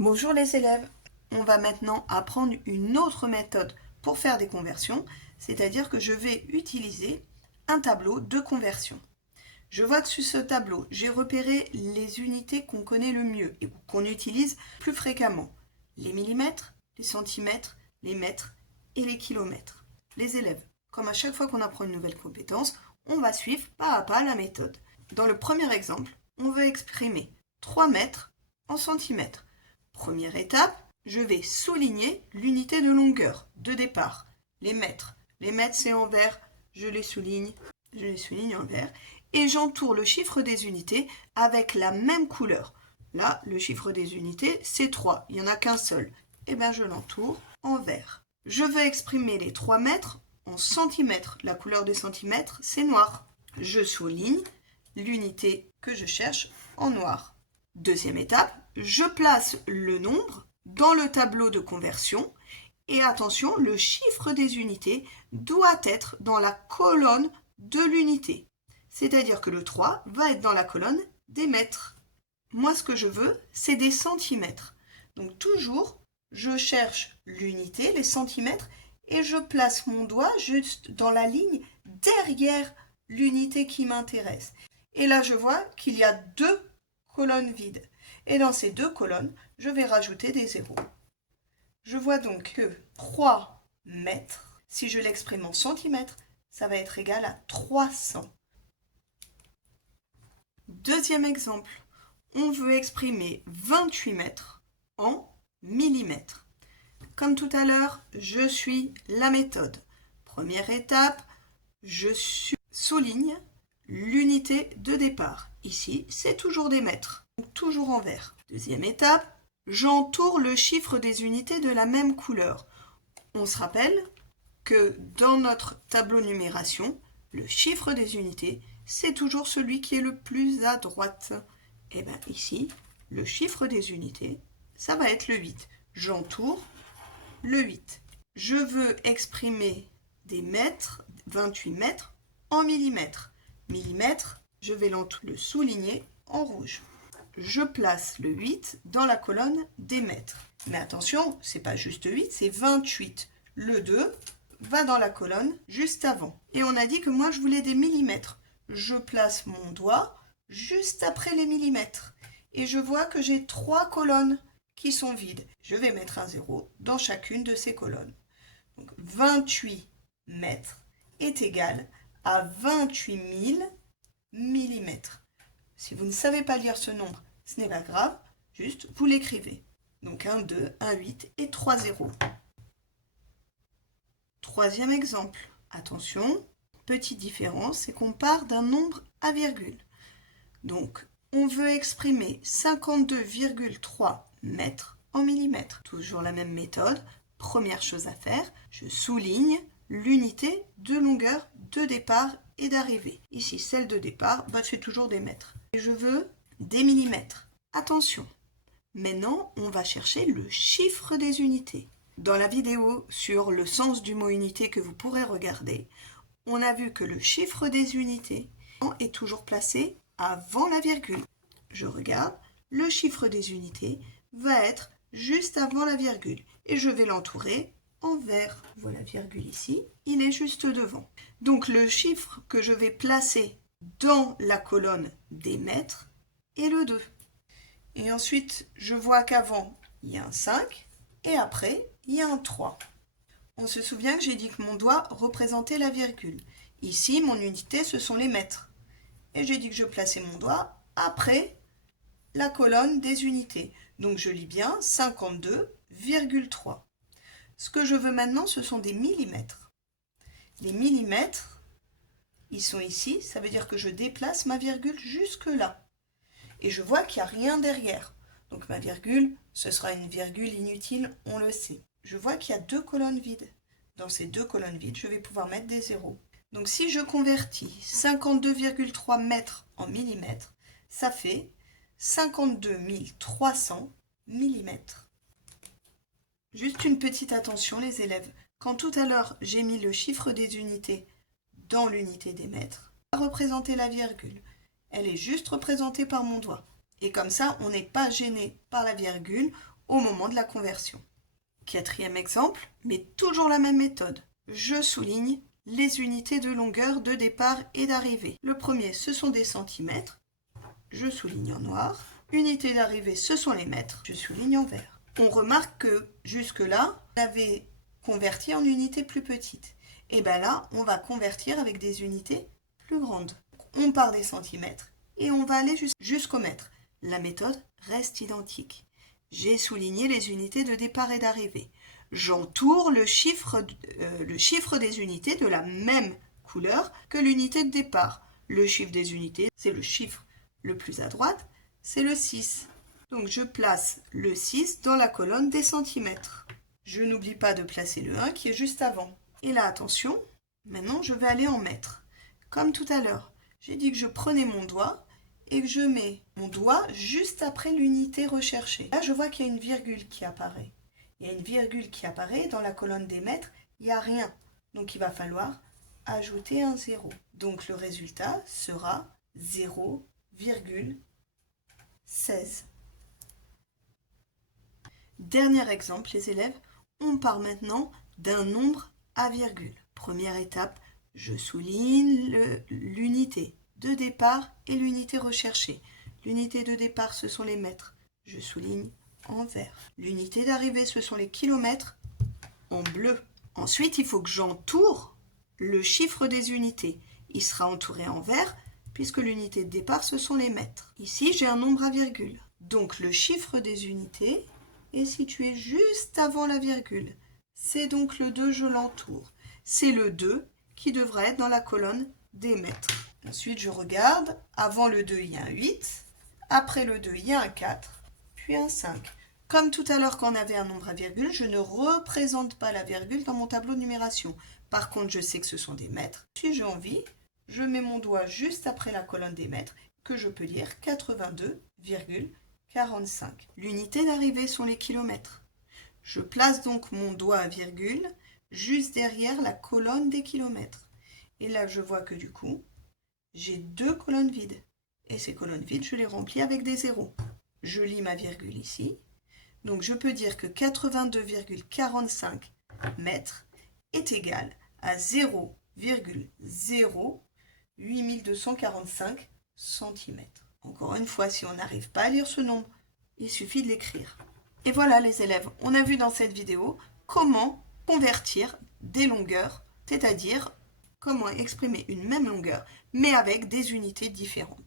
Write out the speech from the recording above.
Bonjour les élèves, on va maintenant apprendre une autre méthode pour faire des conversions, c'est-à-dire que je vais utiliser un tableau de conversion. Je vois que sur ce tableau, j'ai repéré les unités qu'on connaît le mieux et qu'on utilise plus fréquemment. Les millimètres, les centimètres, les mètres et les kilomètres. Les élèves, comme à chaque fois qu'on apprend une nouvelle compétence, on va suivre pas à pas la méthode. Dans le premier exemple, on veut exprimer 3 mètres en centimètres. Première étape, je vais souligner l'unité de longueur de départ, les mètres. Les mètres c'est en vert, je les souligne en vert et j'entoure le chiffre des unités avec la même couleur. Là, le chiffre des unités, c'est 3, il n'y en a qu'un seul. Et bien, je l'entoure en vert. Je veux exprimer les 3 mètres en centimètres. La couleur des centimètres, c'est noir. Je souligne l'unité que je cherche en noir. Deuxième étape, je place le nombre dans le tableau de conversion et attention, le chiffre des unités doit être dans la colonne de l'unité. C'est-à-dire que le 3 va être dans la colonne des mètres. Moi, ce que je veux, c'est des centimètres. Donc toujours, je cherche l'unité, les centimètres, et je place mon doigt juste dans la ligne derrière l'unité qui m'intéresse. Et là, je vois qu'il y a 2 colonnes vides. Et dans ces 2 colonnes, je vais rajouter des zéros. Je vois donc que 3 mètres, si je l'exprime en centimètres, ça va être égal à 300. Deuxième exemple, on veut exprimer 28 mètres en millimètres. Comme tout à l'heure, je suis la méthode. Première étape, je souligne l'unité de départ. Ici, c'est toujours des mètres, donc toujours en vert. Deuxième étape, j'entoure le chiffre des unités de la même couleur. On se rappelle que dans notre tableau de numération, le chiffre des unités, c'est toujours celui qui est le plus à droite. Et bien ici, le chiffre des unités, ça va être le 8. J'entoure le 8. Je veux exprimer des mètres, 28 mètres, en millimètres. Millimètres, je vais le souligner en rouge. Je place le 8 dans la colonne des mètres. Mais attention, c'est pas juste 8, c'est 28. Le 2 va dans la colonne juste avant. Et on a dit que moi je voulais des millimètres. Je place mon doigt juste après les millimètres. Et je vois que j'ai 3 colonnes qui sont vides. Je vais mettre un 0 dans chacune de ces colonnes. Donc 28 mètres est égal à 28 000 millimètres. Si vous ne savez pas lire ce nombre, ce n'est pas grave, juste vous l'écrivez. Donc un 2, un 8 et 3 zéros. Troisième exemple. Attention, petite différence, c'est qu'on part d'un nombre à virgule. Donc, on veut exprimer 52,3 mètres en millimètres. Toujours la même méthode. Première chose à faire, je souligne l'unité de longueur de départ et d'arrivée. Ici, celle de départ, c'est toujours des mètres. Et je veux des millimètres. Attention, maintenant, on va chercher le chiffre des unités. Dans la vidéo sur le sens du mot unité que vous pourrez regarder, on a vu que le chiffre des unités est toujours placé avant la virgule. Je regarde, le chiffre des unités va être juste avant la virgule et je vais l'entourer en vert. Voilà la virgule ici, il est juste devant. Donc le chiffre que je vais placer dans la colonne des mètres est le 2. Et ensuite, je vois qu'avant, il y a un 5 et après, il y a un 3. On se souvient que j'ai dit que mon doigt représentait la virgule. Ici, mon unité, ce sont les mètres. Et j'ai dit que je plaçais mon doigt après la colonne des unités. Donc je lis bien 52,3. Ce que je veux maintenant, ce sont des millimètres. Les millimètres, ils sont ici, ça veut dire que je déplace ma virgule jusque là. Et je vois qu'il n'y a rien derrière. Donc ma virgule, ce sera une virgule inutile, on le sait. Je vois qu'il y a 2 colonnes vides. Dans ces 2 colonnes vides, je vais pouvoir mettre des zéros. Donc si je convertis 52,3 mètres en millimètres, ça fait 52 300 millimètres. Juste une petite attention les élèves. Quand tout à l'heure j'ai mis le chiffre des unités dans l'unité des mètres, on va représenter la virgule. Elle est juste représentée par mon doigt. Et comme ça, on n'est pas gêné par la virgule au moment de la conversion. Quatrième exemple, mais toujours la même méthode. Je souligne les unités de longueur de départ et d'arrivée. Le premier, ce sont des centimètres. Je souligne en noir. Unité d'arrivée, ce sont les mètres. Je souligne en vert. On remarque que jusque-là, on avait converti en unités plus petites. Et bien là, on va convertir avec des unités plus grandes. On part des centimètres et on va aller jusqu'au mètre. La méthode reste identique. J'ai souligné les unités de départ et d'arrivée. J'entoure le chiffre des unités de la même couleur que l'unité de départ. Le chiffre des unités, c'est le chiffre le plus à droite, c'est le 6. Donc je place le 6 dans la colonne des centimètres. Je n'oublie pas de placer le 1 qui est juste avant. Et là, attention, maintenant je vais aller en mètres. Comme tout à l'heure, j'ai dit que je prenais mon doigt et que je mets mon doigt juste après l'unité recherchée. Là, je vois qu'il y a une virgule qui apparaît. Il y a une virgule qui apparaît dans la colonne des mètres, il n'y a rien. Donc il va falloir ajouter un 0. Donc le résultat sera 0,16. Dernier exemple, les élèves, on part maintenant d'un nombre à virgule. Première étape, je souligne l'unité de départ et l'unité recherchée. L'unité de départ, ce sont les mètres. Je souligne en vert. L'unité d'arrivée, ce sont les kilomètres en bleu. Ensuite, il faut que j'entoure le chiffre des unités. Il sera entouré en vert puisque l'unité de départ, ce sont les mètres. Ici, j'ai un nombre à virgule. Donc, le chiffre des unités est situé juste avant la virgule. C'est donc le 2, je l'entoure. C'est le 2 qui devrait être dans la colonne des mètres. Ensuite, je regarde. Avant le 2, il y a un 8. Après le 2, il y a un 4. Puis un 5. Comme tout à l'heure quand on avait un nombre à virgule, je ne représente pas la virgule dans mon tableau de numération. Par contre, je sais que ce sont des mètres. Si j'ai envie, je mets mon doigt juste après la colonne des mètres, que je peux lire 82,45. L'unité d'arrivée sont les kilomètres. Je place donc mon doigt à virgule juste derrière la colonne des kilomètres. Et là, je vois que du coup, j'ai 2 colonnes vides. Et ces colonnes vides, je les remplis avec des zéros. Je lis ma virgule ici. Donc, je peux dire que 82,45 mètres est égal à 0,08245 cm. Encore une fois, si on n'arrive pas à lire ce nombre, il suffit de l'écrire. Et voilà les élèves, on a vu dans cette vidéo comment convertir des longueurs, c'est-à-dire comment exprimer une même longueur, mais avec des unités différentes.